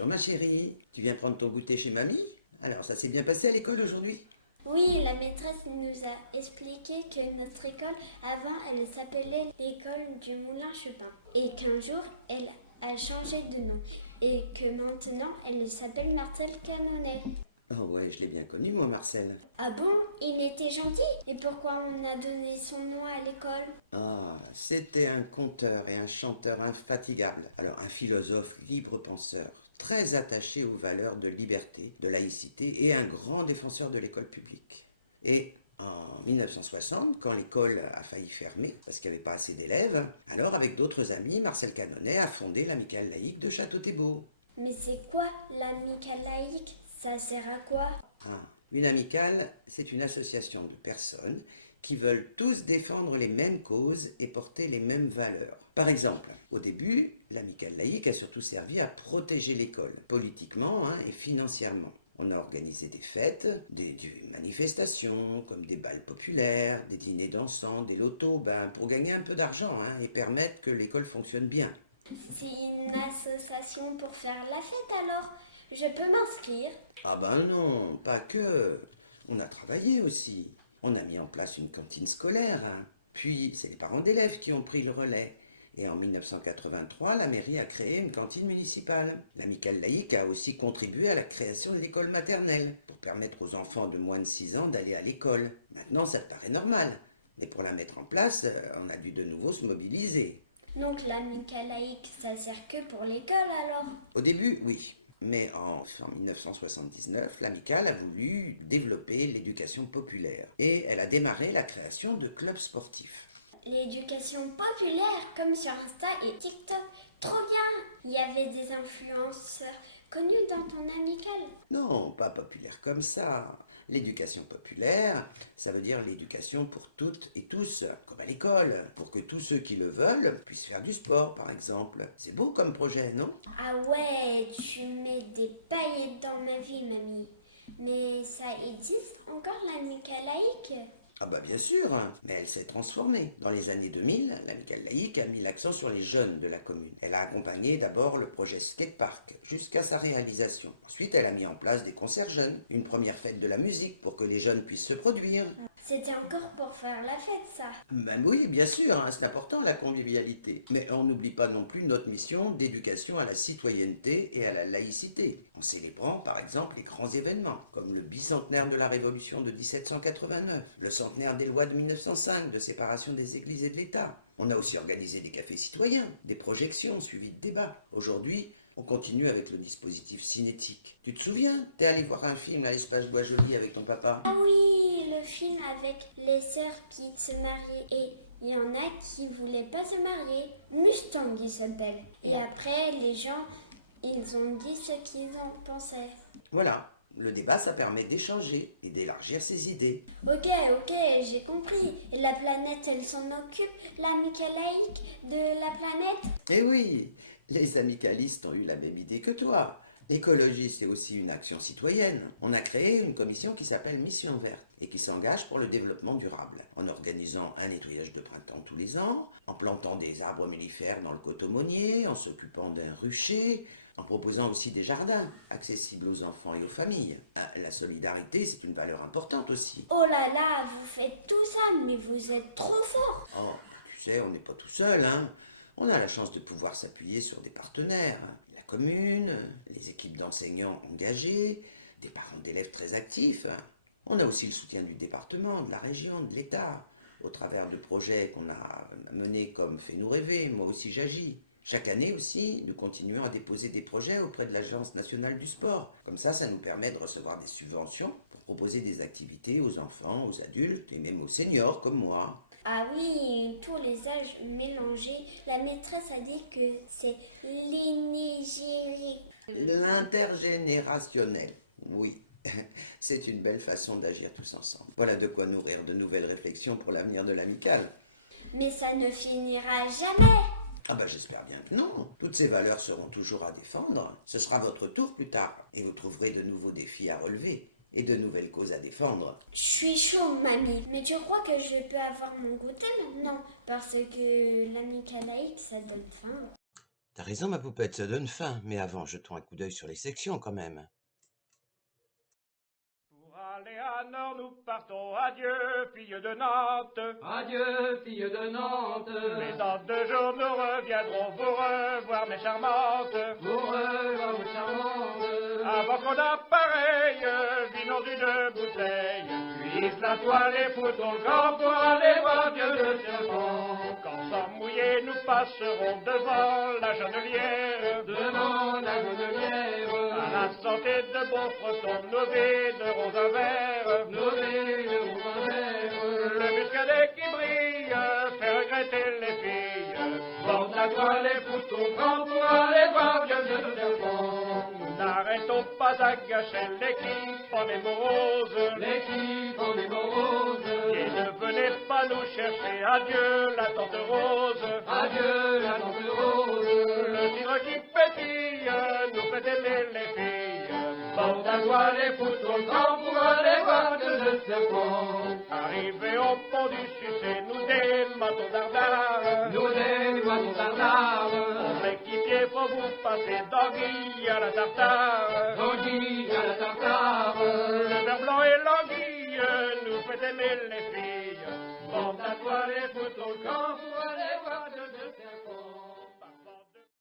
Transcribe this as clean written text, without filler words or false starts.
Bonjour ma chérie, tu viens prendre ton goûter chez mamie? Alors ça s'est bien passé à l'école aujourd'hui? Oui, la maîtresse nous a expliqué que notre école, avant, elle s'appelait l'école du Moulin Chupin. Et qu'un jour, elle a changé de nom. Et que maintenant, elle s'appelle Marcel Canonet. Oh ouais, je l'ai bien connu moi Marcel. Ah bon? Il était gentil? Et pourquoi on a donné son nom à l'école? Ah, c'était un conteur et un chanteur infatigable. Alors un philosophe libre-penseur, très attaché aux valeurs de liberté, de laïcité et un grand défenseur de l'école publique. Et en 1960, quand l'école a failli fermer parce qu'il n'y avait pas assez d'élèves, alors avec d'autres amis, Marcel Canonet a fondé l'Amicale laïque de Château-Thébot. Mais c'est quoi l'amicale laïque? Ça sert à quoi? Ah, une amicale, c'est une association de personnes qui veulent tous défendre les mêmes causes et porter les mêmes valeurs. Par exemple, au début, l'amicale laïque a surtout servi à protéger l'école, politiquement et financièrement. On a organisé des fêtes, des manifestations, comme des bals populaires, des dîners dansants, des lotos, pour gagner un peu d'argent et permettre que l'école fonctionne bien. C'est une association pour faire la fête alors? Je peux m'inscrire? Ah ben non, pas que. On a travaillé aussi. On a mis en place une cantine scolaire. Puis, c'est les parents d'élèves qui ont pris le relais. Et en 1983, la mairie a créé une cantine municipale. L'amicale laïque a aussi contribué à la création de l'école maternelle, pour permettre aux enfants de moins de 6 ans d'aller à l'école. Maintenant, ça te paraît normal. Mais pour la mettre en place, on a dû de nouveau se mobiliser. Donc l'amicale laïque, ça sert que pour l'école alors? Au début, oui. Mais en 1979, l'amicale a voulu développer l'éducation populaire et elle a démarré la création de clubs sportifs. L'éducation populaire, comme sur Insta et TikTok, trop bien! Il y avait des influenceurs connus dans ton amicale? Non, pas populaire comme ça. L'éducation populaire, ça veut dire l'éducation pour toutes et tous, comme à l'école, pour que tous ceux qui le veulent puissent faire du sport, par exemple. C'est beau comme projet, non? Ah ouais, tu mets des paillettes dans ma vie, mamie. Mais ça existe encore l'amicale laïque? Ah bah bien sûr, mais elle s'est transformée. Dans les années 2000, l'amicale laïque a mis l'accent sur les jeunes de la commune. Elle a accompagné d'abord le projet skatepark jusqu'à sa réalisation. Ensuite, elle a mis en place des concerts jeunes, une première fête de la musique pour que les jeunes puissent se produire. C'était encore pour faire la fête, ça. Ben oui, bien sûr, c'est important la convivialité. Mais on n'oublie pas non plus notre mission d'éducation à la citoyenneté et à la laïcité, en célébrant par exemple les grands événements, comme le bicentenaire de la Révolution de 1789, le centenaire des lois de 1905 de séparation des églises et de l'État. On a aussi organisé des cafés citoyens, des projections suivies de débats. Aujourd'hui, on continue avec le dispositif cinétique. Tu te souviens? T'es allé voir un film à l'Espace Bois-Joli avec ton papa? Ah oui, le film avec les sœurs qui se mariaient et il y en a qui voulaient pas se marier. Mustang, il s'appelle. Et après, les gens, ils ont dit ce qu'ils en pensaient. Voilà, le débat, ça permet d'échanger et d'élargir ses idées. Ok, j'ai compris. Et la planète, elle s'en occupe, l'amicale laïque de la planète? Eh oui, les amicalistes ont eu la même idée que toi. L'écologie, c'est aussi une action citoyenne. On a créé une commission qui s'appelle Mission Verte et qui s'engage pour le développement durable, en organisant un nettoyage de printemps tous les ans, en plantant des arbres mellifères dans le coteau-monnier, en s'occupant d'un rucher, en proposant aussi des jardins accessibles aux enfants et aux familles. La solidarité, c'est une valeur importante aussi. Oh là là, vous faites tout ça, mais vous êtes trop fort. Oh, tu sais, on n'est pas tout seul, On a la chance de pouvoir s'appuyer sur des partenaires. La commune, les équipes d'enseignants engagés, des parents d'élèves très actifs. On a aussi le soutien du département, de la région, de l'État, au travers de projets qu'on a menés comme Fais-nous rêver, moi aussi j'agis. Chaque année aussi, nous continuons à déposer des projets auprès de l'Agence nationale du sport. Comme ça nous permet de recevoir des subventions pour proposer des activités aux enfants, aux adultes et même aux seniors comme moi. Ah oui, tous les âges mélangés. La maîtresse a dit que c'est l'inégérie. L'intergénérationnel, oui. C'est une belle façon d'agir tous ensemble. Voilà de quoi nourrir de nouvelles réflexions pour l'avenir de l'amicale. Mais ça ne finira jamais. Ah bah j'espère bien que non. Toutes ces valeurs seront toujours à défendre. Ce sera votre tour plus tard. Et vous trouverez de nouveaux défis à relever et de nouvelles causes à défendre. Je suis chaud, mamie. Mais tu crois que je peux avoir mon goûter maintenant? Parce que l'amicale laïque, ça donne faim. T'as raison, ma poupette, ça donne faim. Mais avant, jetons un coup d'œil sur les sections, quand même. Pour aller à Nord, nous partons. Adieu, fille de Nantes. Adieu, fille de Nantes. Mais dans 2 jours, nous reviendrons vous revoir, mes charmantes. Vous revoir, mes charmantes. Avant qu'on appareille, vinons d'une bouteille. Puisse la toile et foutons le camp pour aller voir Dieu de serpent. Quand sans mouiller, nous passerons devant la Jonelière. Devant la Jonelière. À la santé de Beaufreton, nos vies de rose à vert. Nos vies de rose à vert. Le muscadet qui brille fait regretter les filles. Porte la toile et foutons le camp pour aller voir Dieu de serpent. N'arrêtons pas à gâcher l'équipe en est morose. L'équipe en est morose. Et ne venez pas nous chercher. Adieu la tante Rose. Adieu la tante Rose. Le tigre qui pétille nous fait aimer les filles. Porte la toile et foutons le camp pour aller voir Dieu de serpent. Arrivés au pont du Sucé, nous dématons d'Ardard. Nous dévoilons Tardard. Mon équipier, faut vous passer d'anguille à la tartare. Anguille à la tartare. Le ver blanc et l'anguille nous fait aimer les filles. Porte la toile et foutons le camp pour aller